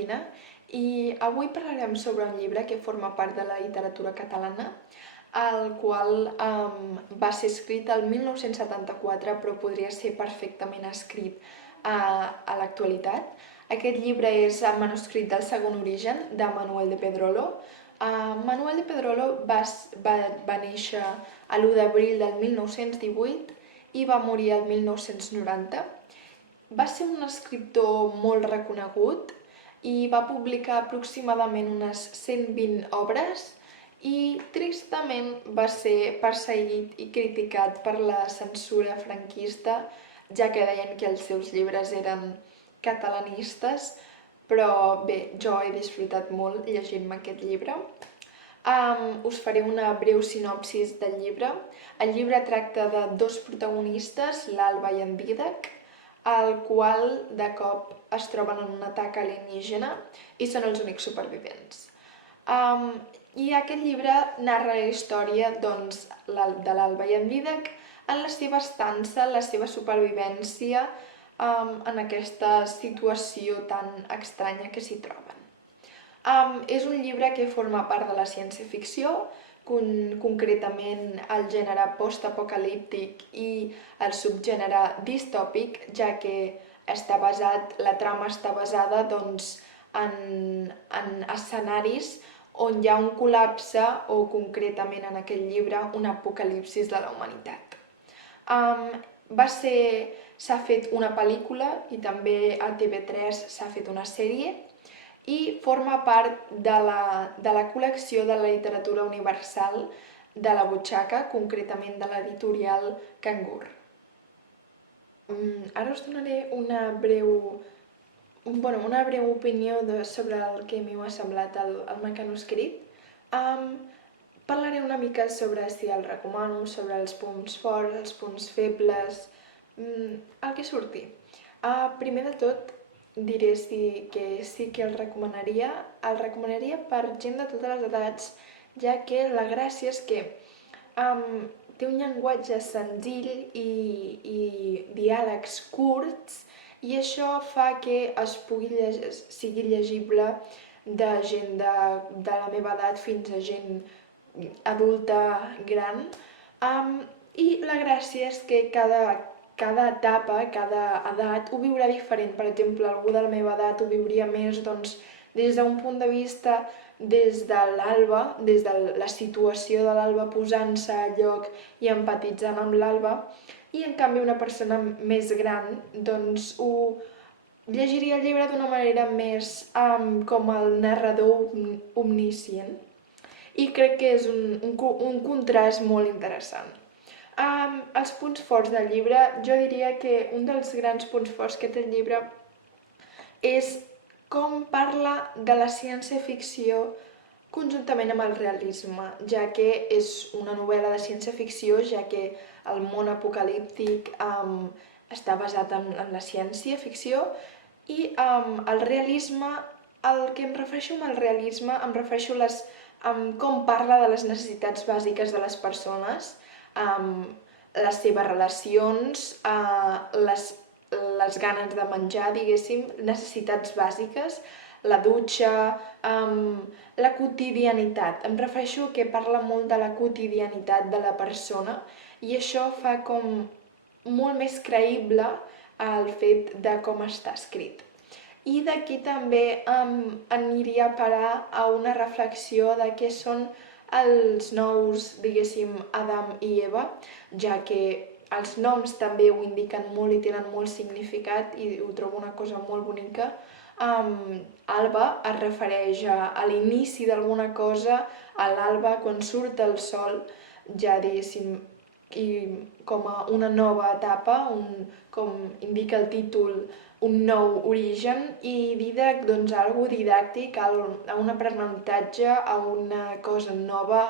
Martina i avui parlarem sobre un llibre que forma part de la literatura catalana, el qual va ser escrit el 1974 però podria ser perfectament escrit a l'actualitat. Aquest llibre és el manuscrit del Segon Origen de Manuel de Pedrolo. Manuel de Pedrolo va néixer l'1 d'abril del 1918 i va morir el 1990. Va ser un escriptor molt reconegut i va publicar aproximadament unes 120 obres i tristament va ser perseguit i criticat per la censura franquista, ja que deien que els seus llibres eren catalanistes, però bé, jo he disfrutat molt llegint-me aquest llibre. Us faré una breu sinopsis del llibre. El llibre tracta de dos protagonistes, l'Alba i en Dídac, el qual de cop es troben en un atac alienígena i són els únics supervivents. I aquest llibre narra la història de l'Alba i en Dídac en la seva estança, la seva supervivència en aquesta situació tan estranya que s'hi troben. És un llibre que forma part de la ciència-ficció, concretament el gènere post-apocalíptic i el subgènere distòpic, ja que la trama està basada en escenaris on hi ha un col·lapse o concretament en aquest llibre un apocalipsis de la humanitat. S'ha fet una pel·lícula i també a TV3 s'ha fet una sèrie i forma part de la col·lecció de la literatura universal de la butxaca, concretament de l'editorial Cangur. Ara us donaré una breu opinió sobre el que m'ho ha semblat el manuscrit. Parlaré una mica sobre si el recomano, sobre els punts forts, els punts febles, el que surti. Primer de tot, diré que sí que el recomanaria per gent de totes les edats, ja que la gràcia és que té un llenguatge senzill i diàlegs curts i això fa que sigui llegible de gent de la meva edat fins a gent adulta gran. I la gràcia és que cada etapa, cada edat ho viurà diferent. Per exemple, algú de la meva edat ho viuria més des d'un punt de vista des de l'Alba, des de la situació de l'Alba posant-se a lloc i empatitzant amb l'Alba, i en canvi una persona més gran ho llegiria el llibre d'una manera més com el narrador omniscient. I crec que és un contrast molt interessant. Els punts forts del llibre, jo diria que un dels grans punts forts que té el llibre és com parla de la ciència-ficció conjuntament amb el realisme, ja que és una novel·la de ciència-ficció, ja que el món apocalíptic està basat en la ciència-ficció, i el realisme, el que em refereixo amb el realisme, em refereixo a com parla de les necessitats bàsiques de les persones, les seves relacions, les ganes de menjar, diguéssim, necessitats bàsiques, la dutxa, la quotidianitat. Em refereixo que parla molt de la quotidianitat de la persona i això fa com molt més creïble el fet de com està escrit. I d'aquí també aniria a parar a una reflexió de què són els nous, diguéssim, Adam i Eva, ja que els noms també ho indiquen molt i tenen molt significat i ho trobo una cosa molt bonica. Alba es refereix a l'inici d'alguna cosa, a l'alba, quan surt el sol, ja diguéssim, i com a una nova etapa, com indica el títol, un nou origen, i Dídac, algo didàctic, a un aprenentatge, a una cosa nova,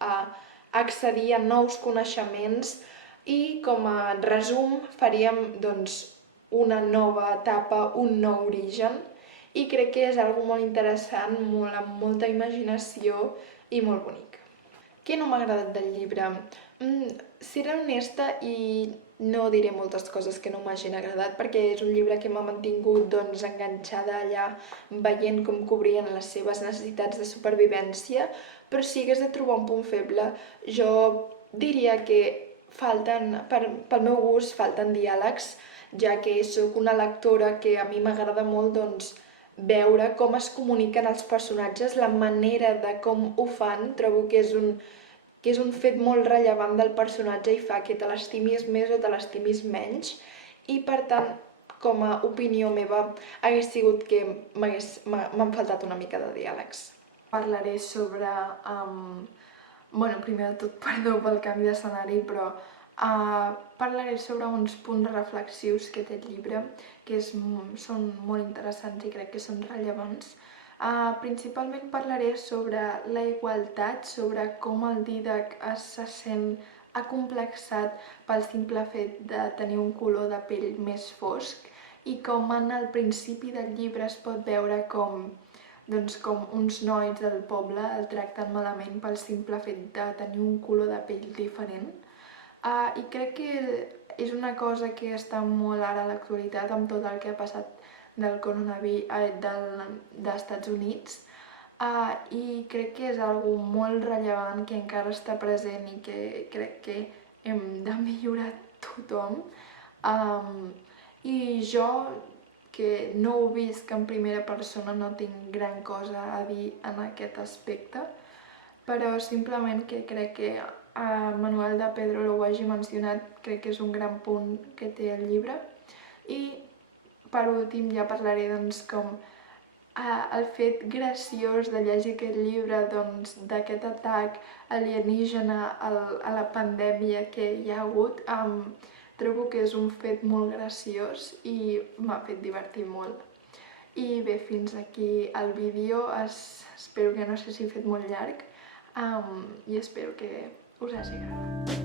a accedir a nous coneixements, i com a resum faríem una nova etapa, un nou origen, i crec que és algo molt interessant, amb molta imaginació i molt bonic. Què no m'ha agradat del llibre? Seré honesta i no diré moltes coses que no m'hagin agradat perquè és un llibre que m'ha mantingut doncs, enganxada allà veient com cobrien les seves necessitats de supervivència, però si hagués de trobar un punt feble, jo diria que pel meu gust, falten diàlegs, ja que sóc una lectora que a mi m'agrada molt doncs, veure com es comuniquen els personatges, la manera de com ho fan, trobo que és un fet molt rellevant del personatge i fa que te l'estimis més o te l'estimis menys i per tant, com a opinió meva, hagués sigut que m'han faltat una mica de diàlegs. Parlaré sobre... primer de tot, perdó pel canvi d'escenari, però parlaré sobre uns punts reflexius que té el llibre, que són molt interessants i crec que són rellevants. Principalment parlaré sobre la igualtat, sobre com el Dídac se sent acomplexat pel simple fet de tenir un color de pell més fosc i com en el principi del llibre es pot veure com uns nois del poble el tracten malament pel simple fet de tenir un color de pell diferent. I crec que és una cosa que està molt ara a l'actualitat amb tot el que ha passat del coronavirus dels Estats Units i crec que és algo molt rellevant que encara està present i que crec que hem de millorar tothom. I jo, que no ho visc en primera persona, no tinc gran cosa a dir en aquest aspecte, però simplement que crec que Manuel de Pedro ho hagi mencionat, crec que és un gran punt que té el llibre. I per últim ja parlaré com el fet graciós de llegir aquest llibre d'aquest atac alienígena a la pandèmia que hi ha hagut. Trobo que és un fet molt graciós i m'ha fet divertir molt. I bé, fins aquí el vídeo. Espero que no s'hagi fet molt llarg i espero que us hagi agradat.